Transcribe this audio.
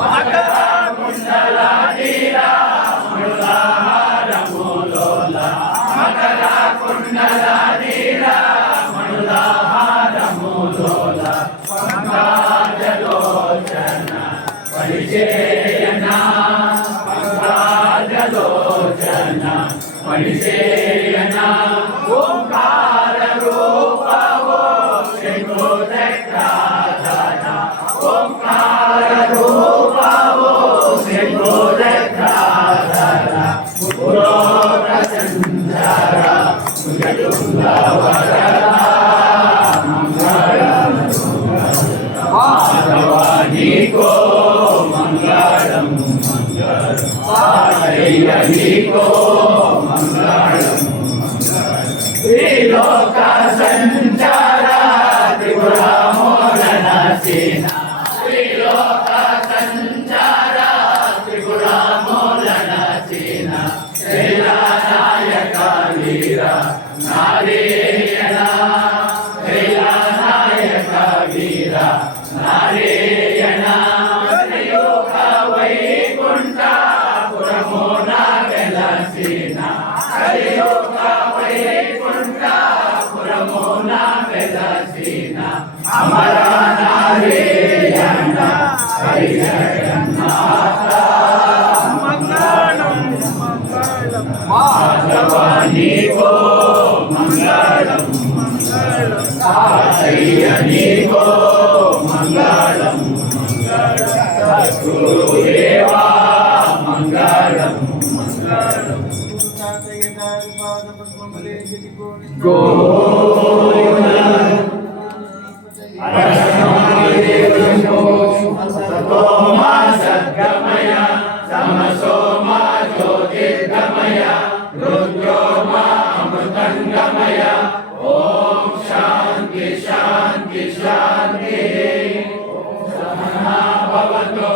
మకర కుండలానీరా మణులాహారములోల మకర కుండలానీరా మణులాహారములోల పంకజలోచన పరిచయన పంకజలోచన పరిచయన ఓంకార రూపవో శంభోదగ్రాధన ఓంకార రూపవో శంభోదగ్రాధన పురోగ సంచార ముగటుంగవర మాధవానికో మంగళం మంగళం పాదయ్యనికో మంగళం త్రిలోక సంచార త్రిపురమోదన సేన త్రిలోక సంచార త్రిపురమోదన సేన శైలనాయక వీర నారాయణ శైలనాయక వీర నారాయణ త్రిలోక వైకుంఠ పురమోన వెలసిన త్రిలోక వైకుంఠ పురమోన వెలసిన అమర నారాయణ హరి జగన్నాథ మంగళం మంగళం మాధవానికో మంగళం మంగళం సాయనికో మంగళం మంగళం సద్గురుదేవా మంగళం మంగళం సతోమా సద్గమయ సమసోమా జ్యోతిర్గమయ రుద్రోమా అమృతంగమయ ఓం శాంతి శాంతి శాంతి సహనా భవతు